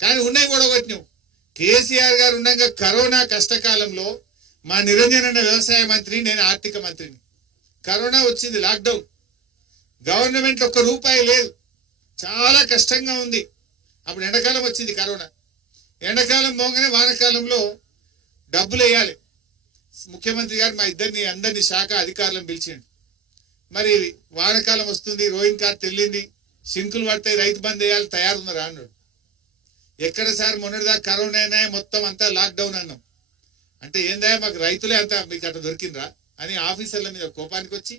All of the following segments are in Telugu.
కానీ ఉన్నాయి కూడా కొట్టినావు. కేసీఆర్ గారు ఉండగా కరోనా కష్టకాలంలో మా నిరంజన్ అన్న వ్యవసాయ మంత్రి, నేను ఆర్థిక మంత్రిని. కరోనా వచ్చింది, లాక్డౌన్, గవర్నమెంట్ ఒక్క రూపాయి లేదు, చాలా కష్టంగా ఉంది. అప్పుడు ఎండాకాలం వచ్చింది కరోనా. ఎండాకాలం పోగానే వానాకాలంలో డబ్బులు వేయాలి. ముఖ్యమంత్రి గారు మా అందరినీ శాఖ అధికారులను పిలిచిండు. మరి వానాకాలం వస్తుంది, రోహిన్ కార్త్ వెళ్ళింది, సింకులు పడతాయి, రైతు బంద్ వేయాలి, తయారున్నారా అన్నాడు. ఎక్కడ సార్ మొన్నటిదాకా కరోనా అయినా మొత్తం అంతా లాక్డౌన్ అన్నాం. అంటే ఏందా మాకు రైతులే అంతా మీకు అట్లా దొరికిందిరా అని ఆఫీసర్ల మీద కోపానికి వచ్చి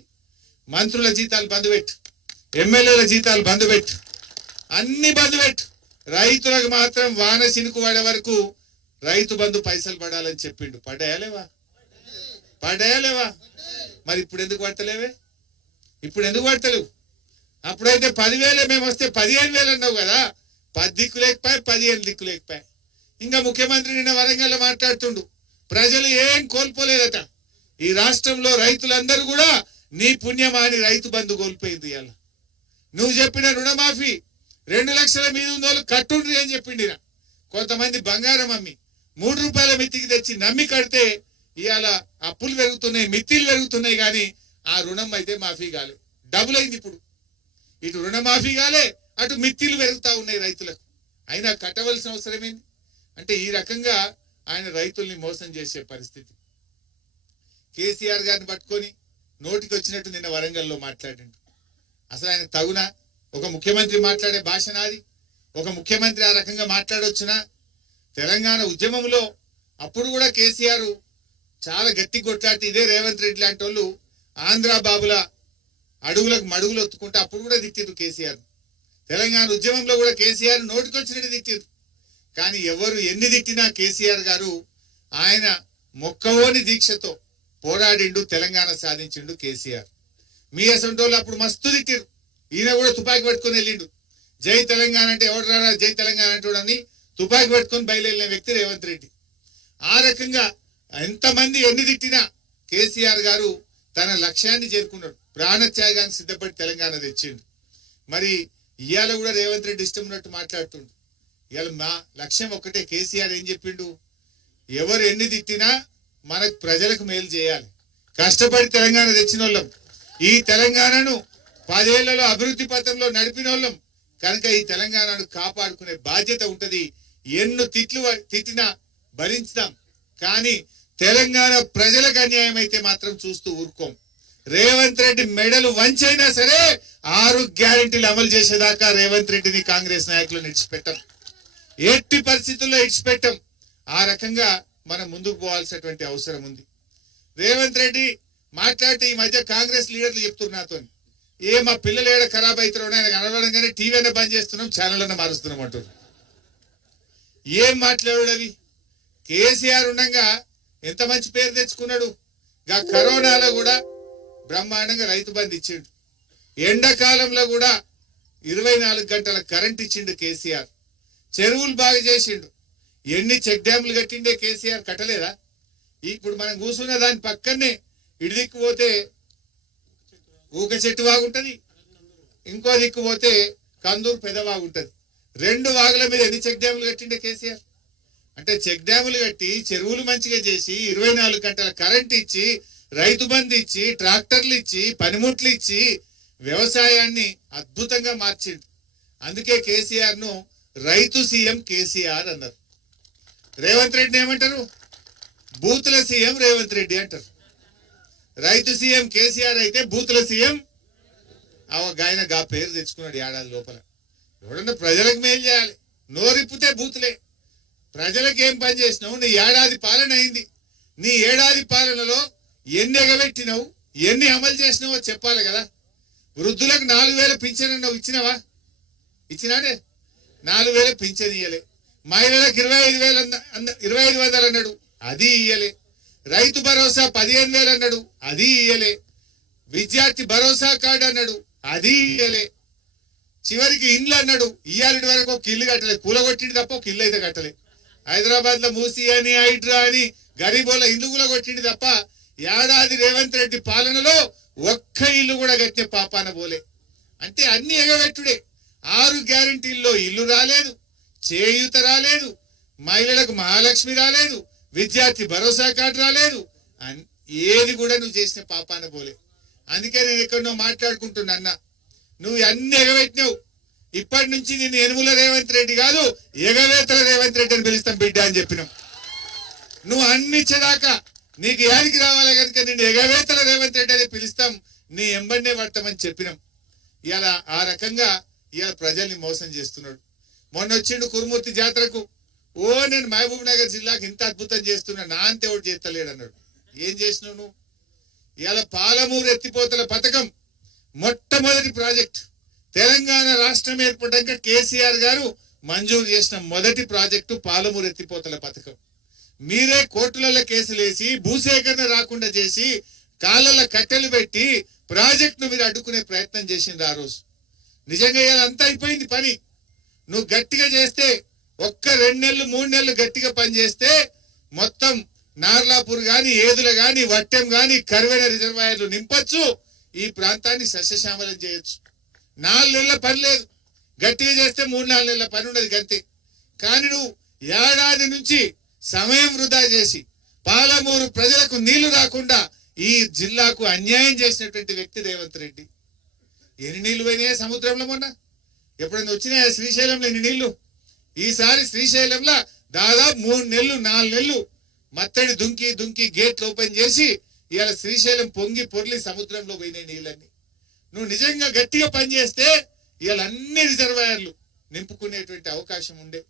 మంత్రుల జీతాలు బంద్ పెట్టు, ఎమ్మెల్యేల జీతాలు బంద్ పెట్టు, అన్ని బంద్ పెట్టు, రైతులకు మాత్రం వాన సినుకు పడే వరకు రైతు బంధు పైసలు పడాలని చెప్పిండు. పడ్డాయా లేవా? మరి ఇప్పుడు ఎందుకు పడతలేవే? ఇప్పుడు ఎందుకు పడతలేవు? అప్పుడైతే 10,000 మేము వస్తే 15,000 అన్నావు కదా. 10 దిక్కు లేకపోయా, 15 దిక్కు లేకపోయా. ఇంకా ముఖ్యమంత్రి నిన్న వరంగల్లో మాట్లాడుతుండు, ప్రజలు ఏం కోల్పోలేదట. ఈ రాష్ట్రంలో రైతులందరూ కూడా నీ పుణ్యమా అని రైతు బంధు కోల్పోయింది. ఇవాళ నువ్వు చెప్పిన రుణమాఫీ 2 లక్షల మీద ఉందోళ్ళు కట్టుండ్రి అని చెప్పిండిన. కొంతమంది బంగారం అమ్మి 3 రూపాయల మిత్తికి తెచ్చి నమ్మి కడితే ఇవాళ అప్పులు పెరుగుతున్నాయి, మిత్తిలు పెరుగుతున్నాయి, కానీ ఆ రుణం అయితే మాఫీ కాలే. డబుల్ అయింది. ఇప్పుడు ఇటు రుణమాఫీ కాలే, అటు మిత్తిలు పెరుగుతా ఉన్నాయి రైతులకు. అయినా కట్టవలసిన అవసరం ఏంది? అంటే ఈ రకంగా ఆయన రైతుల్ని మోసం చేసే పరిస్థితి. కేసీఆర్ గారిని పట్టుకొని నోటికి వచ్చినట్టు నిన్న వరంగల్లో మాట్లాడిండు. అసలు ఆయన తగునా? ఒక ముఖ్యమంత్రి మాట్లాడే భాష నాది? ఒక ముఖ్యమంత్రి ఆ రకంగా మాట్లాడొచ్చునా? తెలంగాణ ఉద్యమంలో అప్పుడు కూడా కేసీఆర్ చాలా గట్టి కొట్లాడితే ఇదే రేవంత్ రెడ్డి లాంటి వాళ్ళు ఆంధ్ర బాబుల అడుగులకు మడుగులు ఒత్తుకుంటే అప్పుడు కూడా తిట్టిరు కేసీఆర్. తెలంగాణ ఉద్యమంలో కూడా కేసీఆర్ నోటికొచ్చినట్టు తిట్టిరు. కానీ ఎవరు ఎన్ని తిట్టినా కేసీఆర్ గారు ఆయన మొక్కవోని దీక్షతో పోరాడిండు, తెలంగాణ సాధించిండు కేసీఆర్. మీ అసంటోళ్ళు అప్పుడు మస్తు తిట్టిరు. ఈయన కూడా తుపాకీ పట్టుకొని వెళ్ళిండు. జై తెలంగాణ అంటే ఎవడు రాడా జై తెలంగాణ అంటాడని తుపాకీ పట్టుకొని బయలుదేరిన వ్యక్తి రేవంత్ రెడ్డి. ఆ రకంగా ఎంతమంది ఎన్ని తిట్టినా కేసీఆర్ గారు తన లక్ష్యాన్ని చేరుకున్నాడు. ప్రాణత్యాగానికి సిద్ధపడి తెలంగాణ తెచ్చిండు. మరి ఇవాళ కూడా రేవంత్ రెడ్డి ఇష్టం ఉన్నట్టు మాట్లాడుతుండు. ఇవాళ మా లక్ష్యం ఒక్కటే. కేసీఆర్ ఏం చెప్పిండు? ఎవరు ఎన్ని తిట్టినా మనకు ప్రజలకు మేలు చేయాలి. కష్టపడి తెలంగాణ తెచ్చిన వాళ్ళం, ఈ తెలంగాణను 10 ఏళ్లలో అభివృద్ధి పథంలో నడిపిన వాళ్ళం కనుక ఈ తెలంగాణను కాపాడుకునే బాధ్యత ఉంటది. ఎన్ను తిట్టినా భరించుదాం, కానీ తెలంగాణ ప్రజలకు అన్యాయం అయితే మాత్రం చూస్తూ ఊరుకోం. రేవంత్ రెడ్డి మెడలు వంచైనా సరే 6 గ్యారెంటీలు అమలు చేసేదాకా రేవంత్ రెడ్డిని కాంగ్రెస్ నాయకులు ఇడిచిపెట్టం, ఎట్టి పరిస్థితుల్లో ఇడిచిపెట్టం. ఆ రకంగా మనం ముందుకు పోవాల్సినటువంటి అవసరం ఉంది. రేవంత్ రెడ్డి మాట్లాడితే ఈ మధ్య కాంగ్రెస్ లీడర్లు చెప్తున్నారు నాతో, మా పిల్లలు ఏడ ఖరాబ్ అవుతారో ఆయన కనబడంగానే టీవీ అన్న బంద్ చేస్తున్నాం, ఛానల్ అన్న మారుస్తున్నాం అంటారు. ఏం మాట్లాడాడు అవి? కేసీఆర్ ఉండగా ఎంత మంచి పేరు తెచ్చుకున్నాడు. కరోనాలో కూడా బ్రహ్మాండంగా రైతు బంద్ ఇచ్చిండు. ఎండాకాలంలో కూడా 24 గంటల కరెంట్ ఇచ్చిండు కేసీఆర్. చెరువులు బాగా చేసిండు. ఎన్ని చెక్ డ్యాములు కట్టిండే కేసీఆర్, కట్టలేదా? ఇప్పుడు మనం కూర్చున్న దాని పక్కనే ఇటు దిక్కు పోతే ఊక చెట్టు వాగుంటది, ఇంకో దిక్కు పోతే కందూరు పెదవాగుంటది. 2 వాగుల మీద ఎన్ని చెక్ డ్యాములు కట్టిండే కేసీఆర్. అంటే చెక్ డ్యాములు కట్టి చెరువులు మంచిగా చేసి 24 గంటల కరెంట్ ఇచ్చి రైతు బంధు ఇచ్చి ట్రాక్టర్లు ఇచ్చి పనిముట్లు ఇచ్చి వ్యవసాయాన్ని అద్భుతంగా మార్చిండు. అందుకే కేసీఆర్ ను రైతు సీఎం కేసీఆర్ అన్నారు. రేవంత్ రెడ్డి ఏమంటారు? బూతుల సీఎం రేవంత్ రెడ్డి అంటారు. రైతు సీఎం కేసీఆర్ అయితే బూతుల సీఎం ఆయన గా పేరు తెచ్చుకున్నాడు ఏడాది లోపల. ఎవడన్నా ప్రజలకు మేలు చేయాలి, నోరిప్పితే బూతులే. ప్రజలకు ఏం పని చేసినావు? నీ ఏడాది పాలన అయింది. నీ ఏడాది పాలనలో ఎన్ని ఎగబెట్టినావు, ఎన్ని అమలు చేసినావో చెప్పాలి కదా. వృద్ధులకు 4,000 పింఛన్ అన్నావు, ఇచ్చినావా? ఇచ్చినాడే? 4,000 పింఛన్ ఇయ్యలే. మహిళలకు 25,000 అన్నాడు, అది ఇయ్యలే. రైతు భరోసా 15,000 అన్నాడు, అది ఇయ్యలే. విద్యార్థి భరోసా కార్డు అన్నాడు, అది ఇయ్యలే. చివరికి ఇండ్లు అన్నాడు, ఇయ్యాలి వరకు ఒక ఇల్లు కట్టలే. కూలగొట్టింది తప్ప ఒక ఇల్లు అయితే కట్టలే. హైదరాబాద్ లో మూసి అని హైడ్రా అని గరీబోళ్ళ ఇల్లు కూడా కొట్టింది తప్ప ఏడాది రేవంత్ రెడ్డి పాలనలో ఒక్క ఇల్లు కూడా కట్టే పాపాన పోలే. అంటే అన్ని ఎగబెట్టుడే. 6 గ్యారెంటీల్లో ఇల్లు రాలేదు, చేయూత రాలేదు, మహిళలకు మహాలక్ష్మి రాలేదు, విద్యార్థి భరోసా కార్డు రాలేదు, ఏది కూడా నువ్వు చేసిన పాపాన పోలే. అందుకే నేను ఎక్కడో మాట్లాడుకుంటున్నా అన్న, నువ్వు అన్ని ఎగబెట్టినావు. ఇప్పటి నుంచి నేను యనుమల రేవంత్ రెడ్డి కాదు, ఎగవేతల రేవంత్ రెడ్డి అని పిలుస్తాం బిడ్డ అని చెప్పినాం. నువ్వు అన్ని ఇచ్చేదాకా నీకు యాడికి రావాలి కనుక నిన్ను ఎగవేతల రేవంత్ రెడ్డి అని పిలుస్తాం, నీ ఎంబడినే పడతామని చెప్పినాం. ఇలా ఆ రకంగా ఇవాళ ప్రజల్ని మోసం చేస్తున్నాడు. మొన్న వచ్చిండు కురుమూర్తి జాతరకు, నేను మహబూబ్ నగర్ జిల్లాకి ఇంత అద్భుతం చేస్తున్నా, నా అంతే ఒకటి చేస్తలేడు అన్నాడు. ఏం చేసినావు నువ్వు? ఇవాళ పాలమూరు ఎత్తిపోతల పథకం మొట్టమొదటి ప్రాజెక్ట్ తెలంగాణ రాష్ట్రం ఏర్పడ్డాక కేసీఆర్ గారు మంజూరు చేసిన మొదటి ప్రాజెక్టు పాలమూరు ఎత్తిపోతల పథకం. మీరే కోర్టులలో కేసులు వేసి భూసేకరణ రాకుండా చేసి కాళ్ళ కట్టెలు పెట్టి ప్రాజెక్టును మీరు అడ్డుకునే ప్రయత్నం చేసింది ఆ రోజు. నిజంగా ఇవాళ అంతా అయిపోయింది పని. నువ్వు గట్టిగా చేస్తే ఒక్క 2 నెలలు 3 నెలలు గట్టిగా పని చేస్తే మొత్తం నార్లాపూర్ గాని, ఏదుల గాని, వట్టెం గాని, కరువైన రిజర్వాయర్లు నింపొచ్చు, ఈ ప్రాంతాన్ని సస్యశ్యామలం చేయొచ్చు. 4 నెలల పని లేదు, గట్టిగా చేస్తే 3-4 నెలల పని ఉండదు గంతే. కానీ నువ్వు ఏడాది నుంచి సమయం వృధా చేసి పాలమూరు ప్రజలకు నీళ్లు రాకుండా ఈ జిల్లాకు అన్యాయం చేసినటువంటి వ్యక్తి రేవంత్ రెడ్డి. ఎన్ని నీళ్లు పోయినాయా సముద్రంలో? మొన్న ఎప్పుడైనా వచ్చినాయా శ్రీశైలంలో ఎన్ని నీళ్లు? ఈసారి శ్రీశైలంలో దాదాపు 3 నెలలు 4 నెలలు మత్తడి దుంకి దుంకి గేట్లు ఓపెన్ చేసి ఇవాళ శ్రీశైలం పొంగి పొర్లి సముద్రంలో పోయినాయి నీళ్ళన్నీ. నువ్వు నిజంగా గట్టిగా పనిచేస్తే ఇవాళ అన్ని రిజర్వాయర్లు నింపుకునేటువంటి అవకాశం ఉండే.